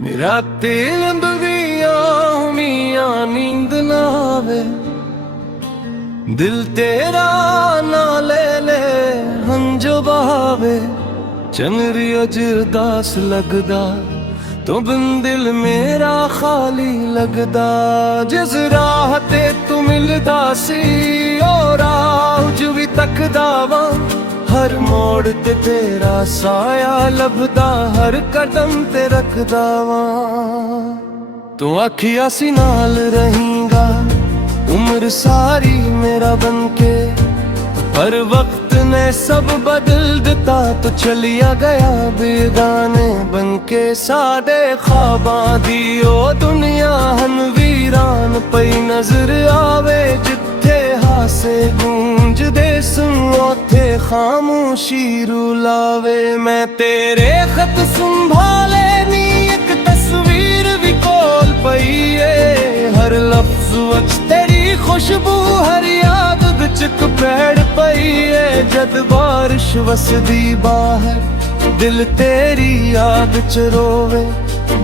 राते लंबवियां मियां नींद ना आवे, दिल तेरा ना ले ले हंजो बहावे। चंद्री अज उदास लगदा तो बिन दिल मेरा खाली लगदा। जिस राह ते तू मिलदा सी ओ राह च भी तकदा वां, हर मोड़ ते तेरा साया लभदा, हर कदम ते रखदा वां। तू आखिया सी नाल रहींगा उम्र सारी मेरा बनके, पर वक्त ने सब बदल दिता तो चलिया गया बेगाने बनके। साडे ख्वाबां दी ओ दुनिया हन वीरान पई नजर आवे, जिथे हासे गूंजदे सुन ओथे खामोशी रुलावे। मैं तेरे खत संभाले नी एक तस्वीर भी कोल पई है, हर लफ्ज विच तेरी खुशबू हर याद विच कपैड़ पई है। जद बारिश वसदी बाहर दिल तेरी याद च रोवे,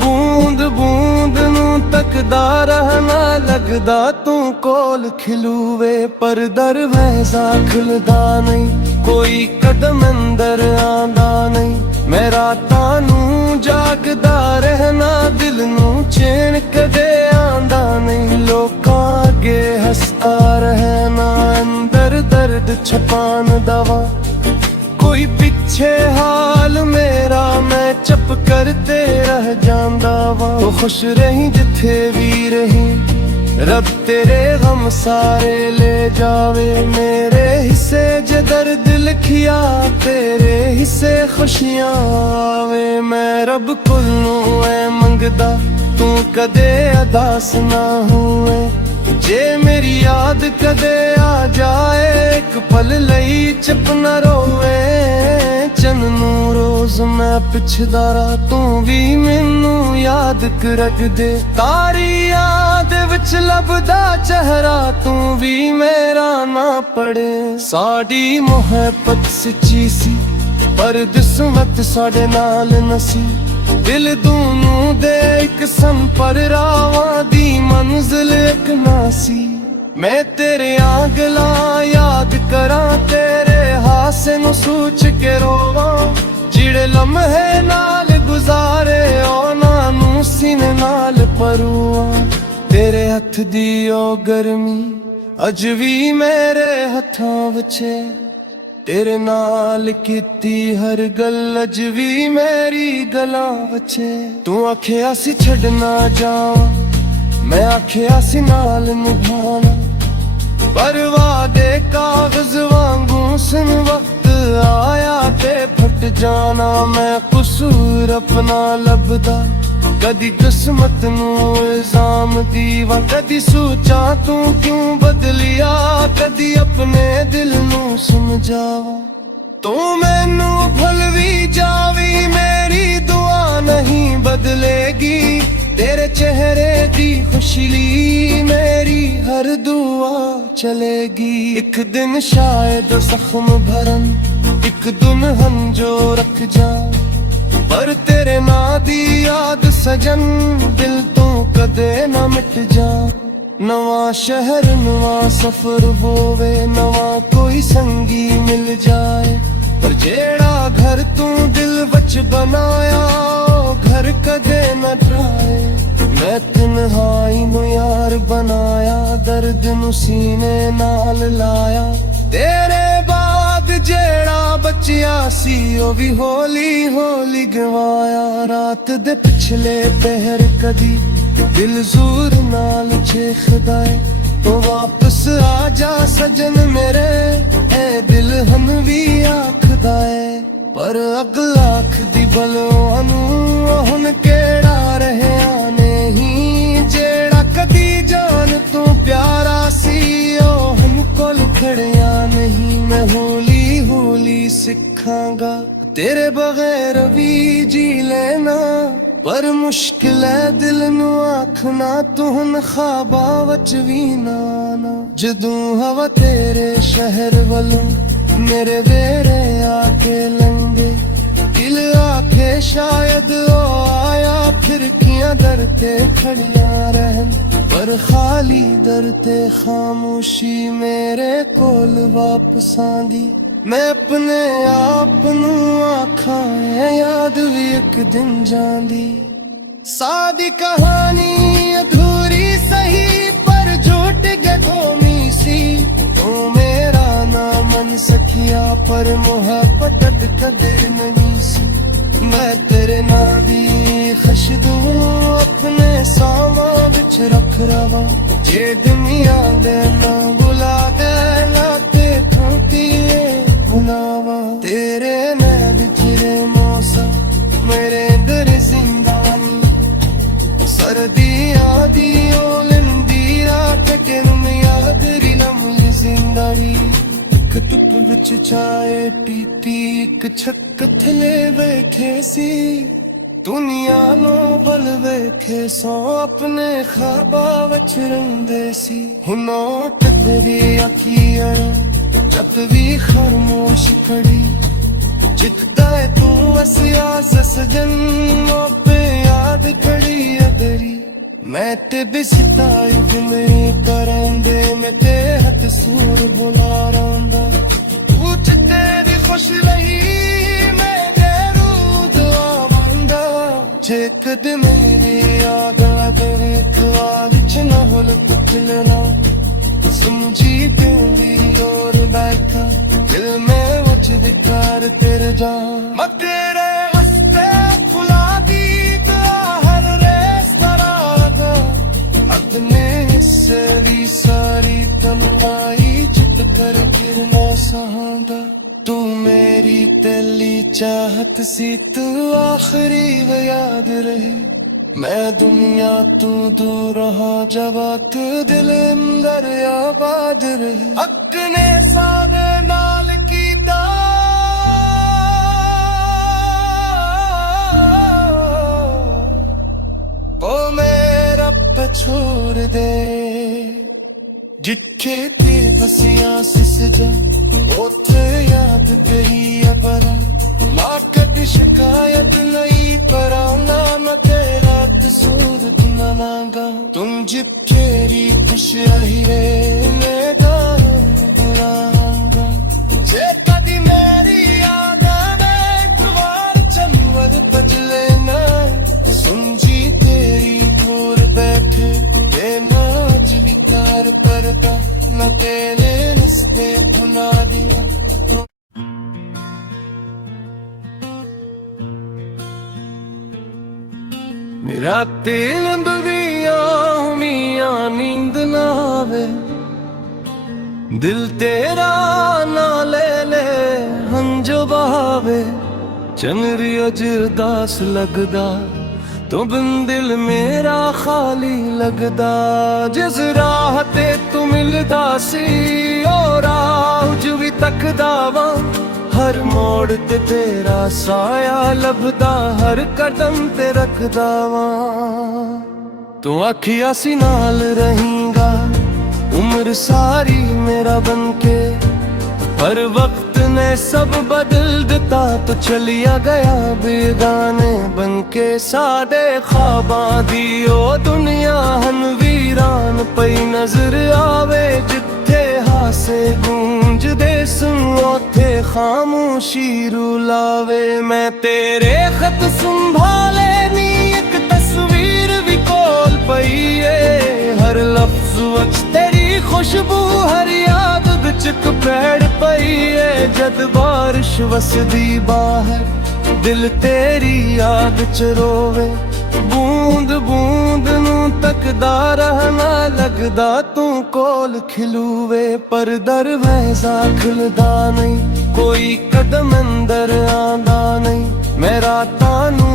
बूंद बूंद नू तकदा रहना लगदा तू कोल खिलूवे। पर दरवाज़ा खुलदा नहीं, कोई कदम अंदर आंदा नहीं। मैं रातां नू जागदा रहना, दिल नू चैन कदे आंदा नहीं। लोकां अगे हसदा रहना, अंदर दर्द छपान दवा। कोई पिछे हाल मेरा मैं चप करते रह जांदा वा। तो खुश रही जिथे भी रही, रब तेरे गम सारे ले जावे। मेरे हिस्से जे दर्द लिखिया, तेरे हिस्से खुशियां आवे। मैं रब कोलों ऐ मंगदा तू कदे अदास ना हुए, जे मेरी याद कदे आ जाए एक पल लई चुप न रोवे। चन्नू रोज मैं पिछदा रहा, तू भी मैनू याद रख दे। तारी याद विच लभदा चेहरा, तू भी मेरा ना पड़े। साडी मुहब्बत सच्ची सी पर किस्मत साडे नाल नसी। दिल दूनों दे एक सन पर रावां दी मंजिल एक नासी। मैं तेरे आगला याद करां, तेरे हासे नू सूच के रोवां। जिहड़े लम्हे नाल गुजारे उन्हां नू सीने नाल परूआं। तेरे हथ दी ओ गर्मी अज भी मेरे हथां विच, तेरे नाल कीती हर गल अज भी मेरी गलां विच। तू आखिया सी छड़ना जावां, मैं आखिया सी नाल निभाना। पर वादे कागज वांगू सुन वक्त आया ते फट जाना। मैं कसूर अपना लभदा, कदी किस्मत नू इल्जाम दीवा। कदी सोचा तू क्यों बदलिया, कदी अपने दिल नू समझावा। तू मैनू भुल भी जावी, मेरी दुआ नहीं बदलेगी। तेरे चेहरे दी खुशी ली मेरी हर दुआ चलेगी। एक दिन शायद जख्म भरन, एक दुल्हन जो रख जा। पर तेरे ना दी याद सजन दिल तू कदे ना मिट जा। नवा शहर नवा सफर होवे, नवा कोई संगी मिल जाए। पर जेड़ा घर तू दिल वच बनाया, ओ घर कदे न ड्राए। मैं तन्हाई नू यार बनाया, दर्द नू सीने नाल लाया। तेरे बाद जेड़ा बचिया सी ओ भी होली होली गवाया। रात दे पिछले पहर कदी दिल जोर नाल चेखदा है, तो वापस आ जा सजन मेरे ए दिल हम भी आखदा है। पर अगला आखदी बलवां नू हुण केड़ा रहया नहीं। जेड़ा कदी जान तू प्यारा सी ओ हम कोल खड़िया नहीं। मैं होली होली सिखांगा तेरे बगैर भी जी लेना। पर मुश्किल है दिल नू आखना, तू हुण ख्वाबां वच भी ना आना। जदों हवा तेरे शहर वलों मेरे वेरे आके लंघे, दिल आखे शायद ओ आया खिड़कियां दर ते खड़ियां रहन पर खाली दर ते खामोशी मेरे कोल वापस आंदी मैं अपने आप नू आखां याद भी एक दिन जांदी सादी कहानी अधूरी सही पर झूठ गधोमी सी तू मेरा ना मन सखिया पर मुहब्बत कदर नहीं सी मैं तेरे नाल दी खशदू अपने सावां विच रख रवा जे दुनिया दे ना बुला दे ना ते खाती बुलावा तेरे नैन तेरे मौसम मेरे अंदर जिंदानी सर्दियां दी ओलंदी रात के में याद रिलम जिंदगी एक टुप विच चाय पीती एक छक थले बैठे सी दुनिया नो बल वेखे सो अपने ख्वाबा विच रहिंदे सी हुनो तेरी अखियां जब भी खामोश खड़ी जितना है तू वसिया सजन पे याद खड़ी अदरी मैं ते बिसताई मेरी करंदे मैं ते हथ सूर बुला रहा पूछ तेरी खुश रही मैं जरूर दुआ बंदा जे कद मेरी याद तेरे ख्वाब च न होल तुलना समझी तेरी और बैठा दिल में वच दिकार तेरे जा मैं तेरे वास्ते खुला दी हर रेस्तरा दा अपने हिस्से दी सारी तन्हाई चित कर गिरना सहांदा तू मेरी तेली चाहत सी तू आखिरी व याद रहे मैं दुनिया तू दूर रहा जब तू दिल अंदर आबाद रहे अपने सादे नाल कीता ओ मेरा छोड़ दे जिथे ते बसिया सिस जा ओथे याद तेरी अबरा मां कदी शिकायत नहीं करांगा मैं तेरा सूरत न मांगा तुम जितेरी खुश रही रे मैं गाऊंगा जे कदी मेरी याद में तुम्हार चमवद पजले ना सुनजी तेरी दूर बैठे ये नाच विकार करता न तेरे रिश्ते भुला दिया मेरा दिल दुनिया मियां नींद ना आवे दिल तेरा ना ले ले हंजो बहावे चंद्री अज उदास लगदा तो बिन दिल मेरा खाली लगदा जिस राह ते तू मिलदा सी ओ राह च भी तकदा वां हर मोड़ ते तेरा साया लभदा हर कदम ते रखदा वां तू आखिया सी नाल रहेंगा उम्र सारी मेरा बनके हर वक्त ने सब बदल दिता तो चलिया गया बेगाने बनके सादे ख्वाबां दी ओ दुनिया हन वीरान पई नजर आवे जिथे हासे गूंजदे सुन ओथे खामोशी रुलावे मैं तेरे खत संभाले नी एक तस्वीर भी कोल पई है हर लफ्ज विच तेरी खुशबू हर याद विच कपैड़ पई है जद बारिश वसदी बाहर दिल तेरी याद च रोवे बूंद बूंद नू तकदा रहना लगदा तू कोल खिलूवे पर दरवाजा खुलदा नहीं कोई कदम अंदर आंदा नहीं मैं रातां नू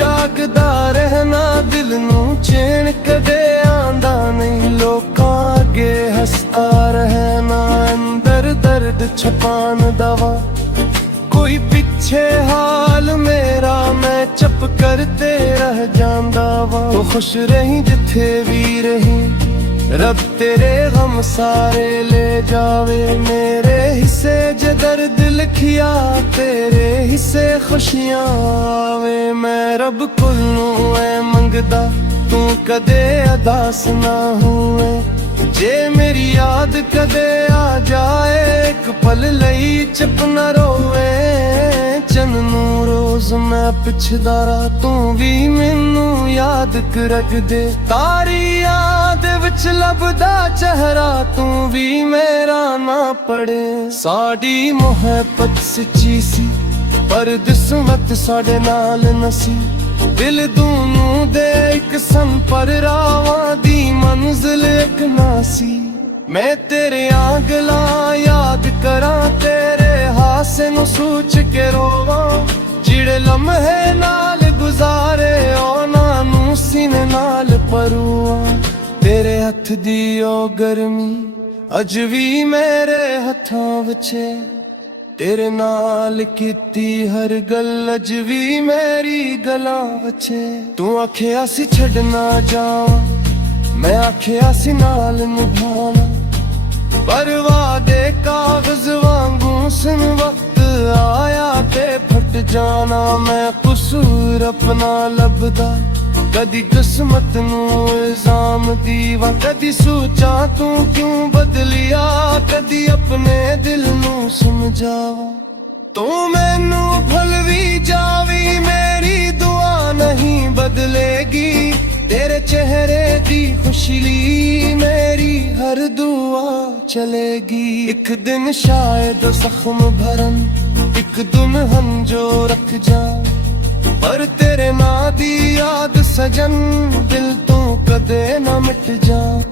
जागदा रहना दिल नू चैन कदे आंदा नहीं लोकां अगे हसदा रहना अंदर दर्द छपान दवा कोई पीछे हाल मेरा मैं चप करते रह जांदा वा तो खुश रही जिथे भी रही रब तेरे गम सारे ले जावे मेरे हिस्से ज दर्द लिखिया तेरे हिस्से ਪਾਸੇ ਖੁਸ਼ੀਆਂ ਆਵੇ। ਮੈਂ ਰੱਬ ਕੋਲੋਂ ਐ ਮੰਗਦਾ ਤੂੰ ਕਦੇ ਅਦਾਸ ਨਾ ਹੋਵੇ। ਜੇ ਮੇਰੀ ਯਾਦ ਕਦੇ ਆ ਜਾਏ ਇੱਕ ਪਲ ਲਈ ਚੁੱਪ ਨਾ ਰੋਵੇ। ਚੰਨ ਨੂੰ ਰੋਜ਼ ਮੈਂ ਪੁੱਛਦਾ ਰਾਂ ਤੂੰ ਵੀ ਮੈਨੂੰ ਯਾਦ ਕਰ ਦੇ। ਤਾਰੀ ਯਾਦ ਵਿੱਚ ਲੱਭਦਾ ਚਿਹਰਾ ਤੂੰ ਵੀ ਮੇਰਾ ਨਾ ਪੜੇ। ਸਾਡੀ ਮੁਹੱਬਤ ਸੱਚੀ ਸੀ ਪਰ ਕਿਸਮਤ ਸਾਡੇ ਨਾਲ ਨਸੀ। ਦਿਲ ਦੋਨੋਂ ਦੇ ਇੱਕ ਸਨ ਪਰ ਰਾਵਾਂ ਦੀ ਮੰਜ਼ਿਲ ਇੱਕ ਨਾ ਸੀ। ਮੈਂ ਤੇਰੇ ਆਂਗਲਾਂ ਯਾਦ ਕਰਾਂ ਤੇਰੇ ਹਾਸੇ ਨੂੰ ਸੋਚ ਕੇ ਰੋਵਾਂ। ਜਿਹੜੇ ਲਮਹੇ ਨਾਲ ਗੁਜ਼ਾਰੇ ਉਹਨਾਂ ਨੂੰ ਸੀਨੇ ਨਾਲ ਪਰੂਆਂ। ਤੇਰੇ ਹੱਥ ਦੀ ਉਹ ਗਰਮੀ ਅੱਜ ਵੀ ਮੇਰੇ ਹੱਥਾਂ ਵਿੱਚ। ਤੇਰੇ ਨਾਲ ਕੀਤੀ ਹਰ ਗੱਲ ਅੱਜ ਵੀ ਮੇਰੀ ਗਲਾਂ ਵਿੱਚ। ਤੂੰ ਆਖਿਆ ਸੀ ਛੱਡ ਨਾ ਜਾਵਾਂ ਮੈਂ ਆਖਿਆ ਸੀ ਨਾਲ ਨਿਭਾਉਣਾ। ਪਰ ਵਾਦੇ ਕਾਗਜ਼ ਵਾਂਗੂ ਸੁਣ ਵਕਤ ਆਇਆ ਤੇ ਫਟ ਜਾਣਾ। ਮੈਂ ਕਸੂਰ ਆਪਣਾ ਲੱਭਦਾ ਕਦੀ ਕਿਸਮਤ ਨੂੰ ਇਲਜ਼ਾਮ ਦੀਵਾ। ਕਦੀ ਸੋਚਾਂ ਤੂੰ ਕਿਉਂ ਬਦਲਿਆ ਕਦੀ ਆਪਣੇ ਦਿਲ ਨੂੰ ਸਮਝਾਵਾਂ। ਤੂੰ ਮੈਨੂੰ ਭੁੱਲ ਵੀ ਜਾਵੀਂ ਮੇਰੀ ਦੁਆ ਨਹੀਂ ਬਦਲੇਗੀ। ਤੇਰੇ ਚਿਹਰੇ ਦੀ ਖੁਸ਼ੀ ਲਈ ਮੇਰੀ ਹਰ ਦੁਆ ਚਲੇਗੀ। ਇੱਕ ਦਿਨ ਸ਼ਾਇਦ ਜ਼ਖਮ ਭਰਨ ਇੱਕ ਦੁਲਹਨ ਜੋ ਰੱਖ ਜਾ। ਪਰ ਤੇਰੇ ਨਾਂ ਦੀ ਯਾਦ ਸਜਨ ਦਿਲ ਤੋਂ ਕਦੇ ਨਾ ਮਿਟ ਜਾ।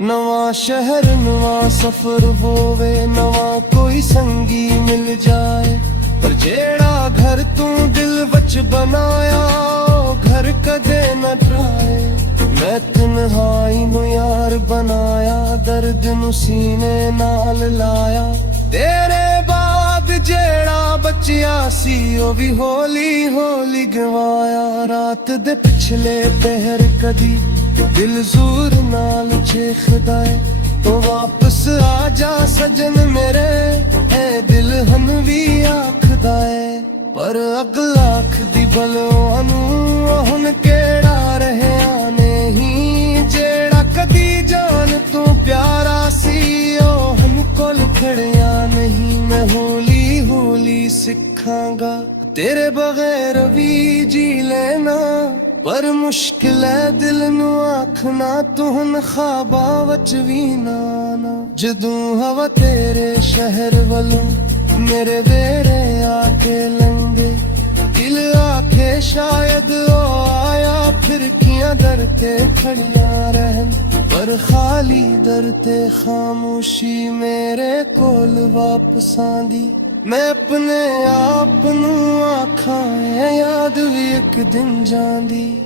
ਨਵਾਂ ਸ਼ਹਿਰ ਨਵਾਂ ਸਫ਼ਰ ਹੋਵੇ ਨਵਾਂ ਕੋਈ ਸੰਗੀ ਮਿਲ ਜਾਏ। ਪਰ ਜਿਹੜਾ ਘਰ ਤੂੰ ਦਿਲ ਵਿੱਚ ਬਣਾਇਆ ਉਹ ਘਰ ਕਦੇ ਨਾ ਡਰਾਏ। ਮੈਂ ਤਨਹਾਈ ਨੂੰ ਯਾਰ ਬਣਾਇਆ ਦਰਦ ਨੂੰ ਸੀਨੇ ਨਾਲ ਲਾਇਆ। ਤੇਰੇ ਬਾਅਦ ਜਿਹੜਾ ਬਚਿਆ ਸੀ ਉਹ ਵੀ ਹੌਲੀ ਹੌਲੀ ਗਵਾਇਆ। ਰਾਤ ਦੇ ਪਿਛਲੇ ਪਹਿਰ ਕਦੀ ਦਿਲ ਜ਼ੋਰ ਨਾਲ ਚੀਖਦਾ ਏ ਤੂੰ ਵਾਪਸ ਆ ਜਾ ਸਜਨ ਮੇਰੇ। ਇਹ ਦਿਲ ਹਨ ਵੀ ਆਖਦਾ ਏ ਪਰ ਅਗਲਾ ਅੱਖਦੀ ਬਲੋਂ ਨੂੰ ਹੁਣ ਕਿਹੜਾ ਰਹਿਆ ਨਹੀਂ। ਜਿਹੜਾ ਕਦੀ ਜਾਨ ਤੂੰ ਪਿਆਰਾ ਸੀ ਉਹ ਹਮ ਕੋਲ ਖੜਿਆ ਨਹੀਂ। ਮੈਂ ਹੌਲੀ ਹੌਲੀ ਸਿੱਖਾਂਗਾ ਤੇਰੇ ਬਗੈਰ ਵੀ ਜੀ ਲੈਣਾ। ਪਰ ਮੁਸ਼ਕਿਲ ਹੈ ਦਿਲ ਨੂੰ ਆਖਣਾ ਤੂੰ ਹੁਣ ਖ਼ਾਬਾਂ ਵਿੱਚ ਵੀ ਨਾ ਆਣਾ। ਜਦੋਂ ਹਵਾ ਤੇਰੇ ਸ਼ਹਿਰ ਵੱਲੋਂ ਮੇਰੇ ਵੇਰੇ ਆ ਕੇ ਲੰਘੇ ਦਿਲ ਆਖੇ ਸ਼ਾਇਦ ਉਹ ਆਇਆ ਫਿਰਕੀਆਂ ਦਰ ਤੇ ਖੜੀਆਂ ਰਹਿਣ। ਪਰ ਖਾਲੀ ਦਰ ਤੇ ਖਾਮੋਸ਼ੀ ਮੇਰੇ ਕੋਲ ਵਾਪਸ ਆਂਦੀ। ਮੈਂ ਆਪਣੇ ਆਪ ਨੂੰ ਆਖਾਂ ਯਾਦ ਵੀ ਇੱਕ ਦਿਨ ਜਾਂਦੀ।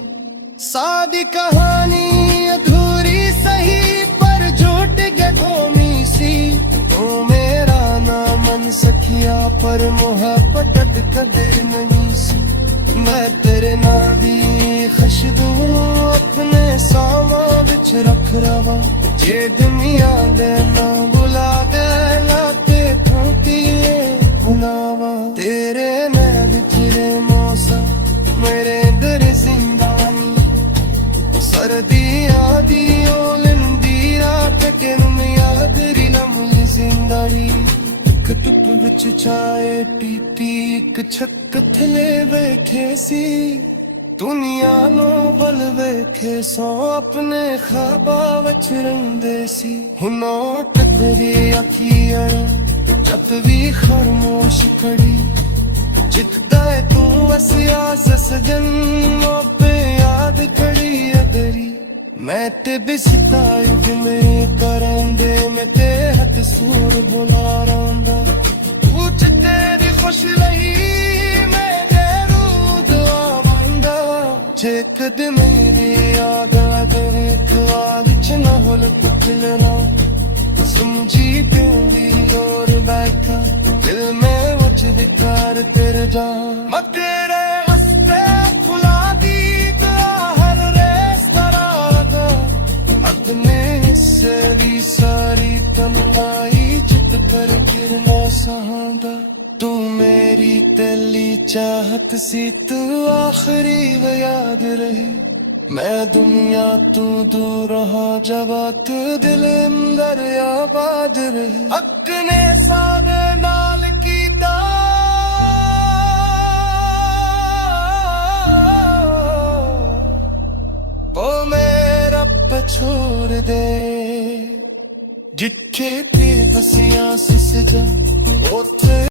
ਸਾਦੀ ਕਹਾਣੀ ਅਧੂਰੀ ਸਹੀ ਪਰ ਝੂਠ ਗਠੋਮੀ ਸੀ। ਤੂੰ ਮੇਰਾ ਨਾ ਮਨ ਸਕਿਆ ਪਰ ਮੁਹੱਬਤ ਕਦੇ ਨਹੀਂ ਸੀ। ਮੈਂ ਤੇਰੇ ਨਾਂ ਦੀ ਖੁਸ਼ਬੂ ਆਪਣੇ ਸਾਵਾਂ ਵਿੱਚ ਰੱਖ ਰਵਾਂ। ਜੇ ਦੁਨੀਆ ਦੇ ਨਾ ਬੁਲਾ ਦੇ ਲਾਤੇ ਫੁੰਕੀਏ ਹੁਲਾਵਾ। ਤੇਰੇ ਨਾਲ ਚਿਰੇ ਮੌਸਮ ਮੇਰੇ ਦਰ ਜ਼ਿੰਦਾਨੀ। ਸਰਦੀਆਂ ਦੀ ਔਲੰਦੀ ਰਾਤ ਕੇ ਨੂੰ ਯਾਦ ਰਿਲਮੀ ਜ਼ਿੰਦਗੀ। ਇੱਕ ਟੁੱਟ ਵਿੱਚ ਛਾਏ ਪੀਤੀ ਇੱਕ ਛੱਕ ਥਲੇ ਵੇਖੇ ਸੀ। ਦੁਨੀਆ ਨੂੰ ਬਲ ਵੇਖੇ ਸੋ ਆਪਣੇ ਖਾਬਾਂ ਵਿੱਚ ਰਹਿੰਦੇ ਸੀ। ਹੁਣ ਉਹ ਤੇਰੀ ਅੱਖੀਆਂ ਜਦ ਵੀ ਖਾਮੋਸ਼ ਖੜੀ। ਜਿੱਦਾਂ ਤੂੰ ਵਸਿਆ ਸਜਨ ਮੋਪੇ ਯਾਦ ਖੜੀ ਅਦਰੀ। ਮੈਂ ਤੇ ਬਿਸਤਾਈ ਜਿਵੇਂ ਕਰਾਂਦੇ ਮੈਂ ਤੇ ਹੱਥ ਸੂਰ ਬੁਲਾ ਰੋਂਦਾ। ਉੱਚ ਤੇਰੀ ਖੁਸ਼ ਰਹੀ ਮੈਂ ਦੇਰੂ ਦੁਆ ਬੰਦਾ। ਜੇ ਕਦ ਮੇਰੀ ਯਾਦ ਆਵੇ ਦੁਆ ਵਿੱਚ ਨਾ ਹੋਲ ਤੁਕਲਣਾ। ਸਮਝੀ ਤੂੰਦੀ ਜ਼ੋਰ ਬੈਠਾ ਦਿਲ ਮੈਂ ਵਚ ਵਿਕਾਰ ਤੇਰੇ ਜਾ। ਮੈਂ ਤੇਰੇ ਵਾਸਤੇ ਫੁਲਾ ਦੀ ਦੁਆ ਹਰ ਰੇਸਤਰਾ ਦਾ। ਆਪਣੇ ਹਿੱਸੇ ਦੀ ਸਾਰੀ ਤਨਹਾਈ ਚਿੱਤ ਪਰ ਕਿਰਨਾ ਸਹਾਂਦਾ। ਤੂੰ ਮੇਰੀ मेरी तेली चाहत सी तू आखिरी व याद रहे मैं दुनिया तू दूर रहा जबात दिल अंदर आबाद रहे अपने सादे नाल कीता ओ मेरा पछोड़ दे जिथे ते बसियां सिस जा उथे